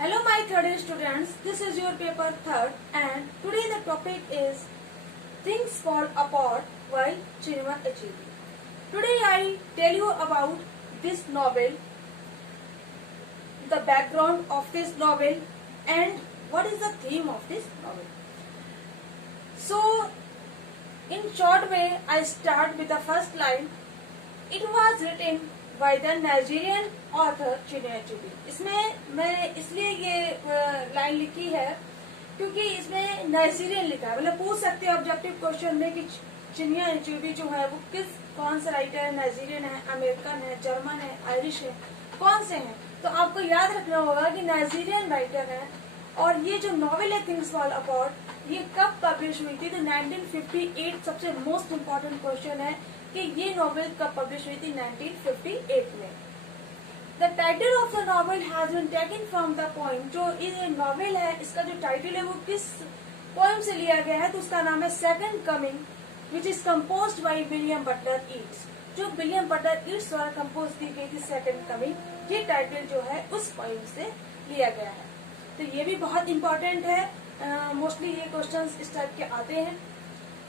Hello my third year students, this is your paper third and today the topic is Things Fall Apart by Chinua Achebe. Today I tell you about this novel, the background of this novel and what is the theme of this novel. So in short way I start with the first line. It was written by the Nigerian author Chinua Achebe. इसमें मैं इसलिए ये line लिखी है क्योंकि इसमें Nigerian लिखा है। मतलब पूछ सकते हैं ऑब्जेक्टिव क्वेश्चन में कि चिनिया अचेबी जो है वो कौन सा राइटर है, नाइजीरियन है, अमेरिकन है, जर्मन है, आयरिश है, कौन से हैं। तो आपको याद रखना होगा कि नाइजीरियन राइटर है। और ये जो नॉवेल है थिंग्स फॉल अपार्ट, ये कब पब्लिश हुई थी? तो 1958 सबसे मोस्ट इम्पोर्टेंट क्वेश्चन है कि ये नॉवेल कब पब्लिश हुई थी? 1958 में। The title of the novel has been taken from the poem. जो ये नॉवेल है इसका जो टाइटल है वो किस पोएम से लिया गया है? तो उसका नाम है second coming, which is composed by William Butler Yeats. जो विलियम बटलर ईट्स द्वारा कंपोज की गई थी सेकंड कमिंग, ये टाइटल जो है उस पोएम से लिया गया है। तो ये भी बहुत इंपॉर्टेंट है। मोस्टली ये क्वेश्चंस इस टाइप के आते हैं।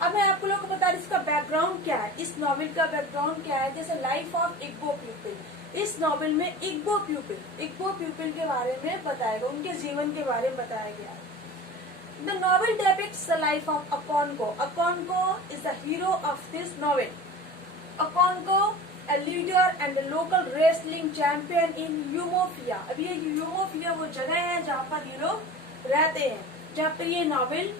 अब मैं आपको लोगों को बता रही इसका बैकग्राउंड क्या है, इस नॉवेल का बैकग्राउंड क्या है। जैसे लाइफ ऑफ इग्बो पीपल, इस नॉवेल में इग्बो पीपल के बारे में बताया गया, उनके जीवन के बारे में बताया गया है। The novel depicts the life of Okonkwo. Okonkwo is the hero of this novel. Okonkwo a leader and a local wrestling champion in Umuofia. अब ये यूमोफिया वो जगह है जहाँ पर ये लोग रहते हैं, जहाँ पर ये नॉवेल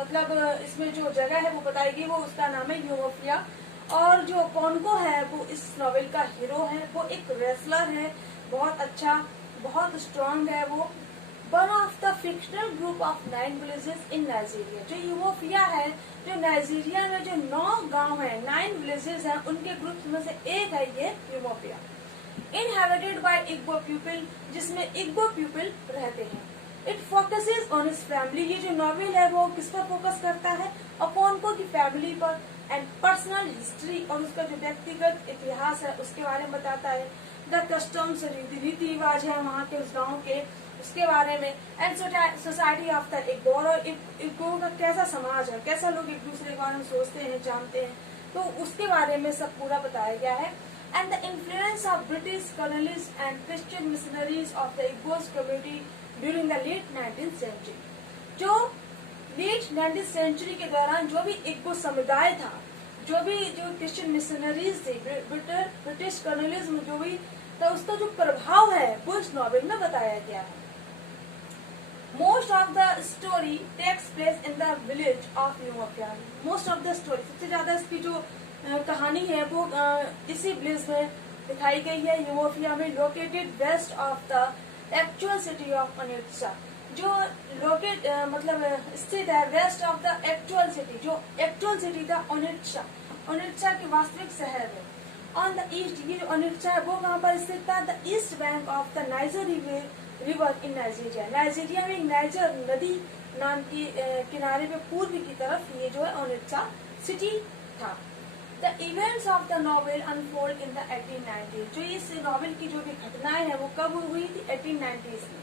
मतलब इसमें जो जगह है वो बताई गई, वो उसका नाम है यूमोफिया। और जो कॉन्को है वो इस नॉवेल का हीरो है। वो एक रेसलर है, बहुत अच्छा, बहुत स्ट्रांग है। वो one of the fictional group of 9 villages in Nigeria. जो यूमोफिया है, जो नाइजीरिया में जो 9 गांव है, 9 विलेजेस हैं, उनके ग्रुप में से एक है ये Umuofia. Inhabited bye Igbo people, जिसमें इग्बो पीपल रहते हैं। It focuses on his family. ये जो नॉवेल है वो किस पर फोकस करता है? अकोंको की फैमिली पर एंड पर्सनल हिस्ट्री, और उसका जो व्यक्तिगत इतिहास है उसके बारे में बताता है। द कस्टम्स, रीति रिवाज है वहाँ के उस गाँव के, उसके बारे में। And society of the Igbo, और इग्बो का कैसा समाज है, कैसा लोग एक दूसरे के बारे में सोचते हैं, जानते हैं, तो उसके बारे में सब पूरा बताया गया है। And the influence of British colonist and Christian missionaries of the Igbos community during the late 19th century. जो लेट 19th सेंचुरी के दौरान जो भी इग्बो समुदाय था, जो क्रिश्चियन मिशनरीज थे, ब्रिटिश कॉलोनिज्म जो भी, तो उसका जो प्रभाव है वो इस नॉवेल में बताया गया है। Most of the story takes place in the village of Umuofia. Most of the story, सबसे ज्यादा इसकी जो कहानी है वो इसी विलेज में दिखाई गई है, यूमोफिया में, located west of the actual city of Onitsha. जो लोकेट मतलब स्थित है west of the actual city, जो एक्चुअल सिटी था ओनित्सा के वास्तविक शहर में। ऑन द ईस्ट, ये जो ओनित्सा है वो कहाँ पर स्थित था? The east bank of the niger river in Nigeria. Nigeria में नाइजर नदी नाम की किनारे पे पूर्व की तरफ ये जो है ओनित्सा सिटी था। The events of the novel unfold in the 1890s। जो इस नॉवेल की जो भी घटनाएं हैं वो कब हुई थी? 1890s में।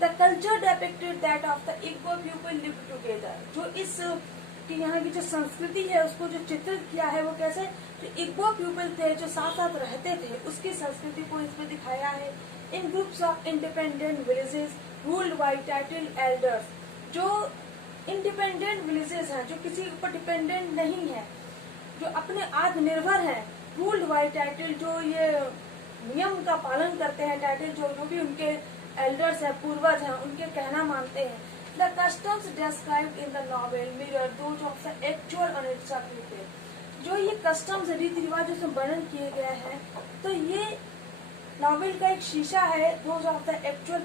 The culture depicted that of the Igbo people live together. जो इस कि यहाँ की जो संस्कृति है उसको जो चित्रित किया है वो कैसे, जो इग्बो पीपल थे जो साथ साथ रहते थे उसकी संस्कृति को इसमें दिखाया है। In groups of independent villages ruled by title elders. जो इंडिपेंडेंट विलेजेस हैं, जो किसी के ऊपर डिपेंडेंट नहीं है, जो अपने आत्मनिर्भर हैं, रूल्ड बाय टाइटल, जो ये नियम का पालन करते हैं, टाइटल जो भी उनके एल्डर्स हैं, पूर्वज हैं, उनके कहना मानते हैं। The customs described in the novel mirror those of the actual Onitsha people. जो ये कस्टम्स, रीति रिवाज जो वर्णन किए गए हैं, तो ये नॉवेल का एक शीशा है दोज ऑफ द एक्चुअल,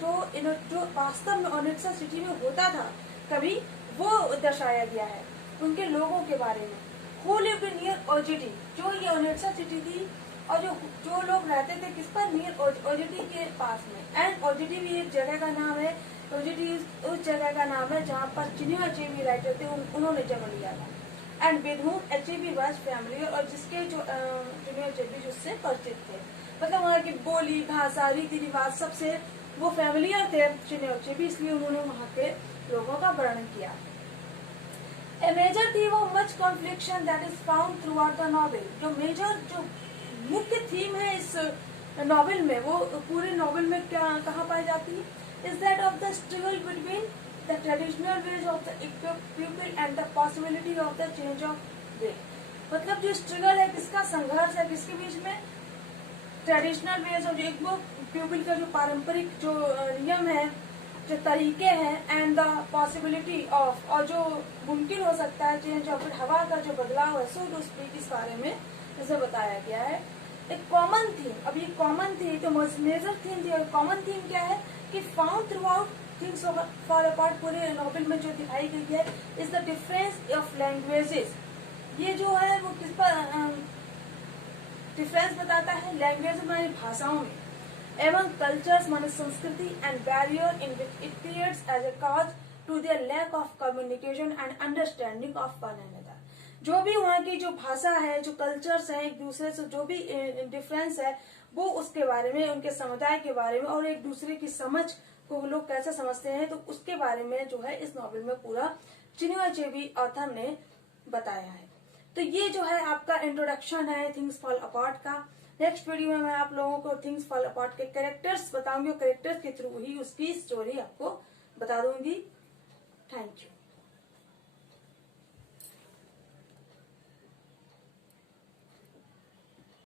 जो वास्तव में ओनित्सा सिटी में होता था कभी, वो दर्शाया गया है उनके लोगों के बारे में। हु लिव्ड नियर ओजिटी, जो ये ओनित्सा सिटी थी और जो लोग रहते थे किस पर? नियर ओजिटी के पास में। एंड ओजिटी भी एक जगह का नाम है, ओजिटी उस जगह का नाम है जहाँ पर चिनिया अचेबी राइटर थे, उन्होंने जन्म लिया था। And with whom अचेबी was family, और जिसके जो चिनिया अचेबी जिससे परिचित थे, मतलब वहाँ की बोली भाषा रीति रिवाज सबसे वो फैमिलियर थे चिन्हे अचेबी, इसलिए उन्होंने वहाँ के लोगों का वर्णन किया। A major theme of much confliction that is found throughout the novel, जो मुख्य थीम है इस नॉवेल में, वो पूरे नॉवेल में क्या कहाँ पाई जाती है, is that of the struggle between the traditional ways of the people and the possibility of the change of way। मतलब जो स्ट्रगल है, किसका संघर्ष है, किसके बीच में, ट्रेडिशनल वेज ऑफ एक वो पीपल का जो पारंपरिक जो नियम है, जो तरीके हैं, एंड द पॉसिबिलिटी ऑफ, और जो मुमकिन हो सकता है चेंज ऑफ, हवा का जो बदलाव है, सो टू स्पीक, इस बारे में इसे बताया गया है। एक कॉमन थीम, अब ये कॉमन थी तो मेजर थीम थी, और कॉमन थीम क्या है कि found through out things for apart, पूरे नॉवेल में जो दिखाई गई है, is the difference of languages. ये जो है वो किस पर डिफरेंस बताता है, लैंग्वेज माने भाषाओं में, एवं कल्चर्स माने संस्कृति, and barrier in which it creates as a cause to their lack of communication and understanding of one another. जो भी वहाँ की जो भाषा है, जो कल्चर्स हैं, एक दूसरे से जो भी डिफरेंस है, वो उसके बारे में, उनके समुदाय के बारे में, और एक दूसरे की समझ को लोग कैसे समझते हैं, तो उसके बारे में जो है इस नॉवेल में पूरा चिनुआ अचेबी ऑथर ने बताया है। तो ये जो है आपका इंट्रोडक्शन है थिंग्स फॉल अपार्ट का। नेक्स्ट वीडियो में मैं आप लोगों को थिंग्स फॉल अपार्ट के कैरेक्टर्स बताऊंगी, और कैरेक्टर्स के थ्रू ही उसकी स्टोरी आपको बता दूंगी। Thank you.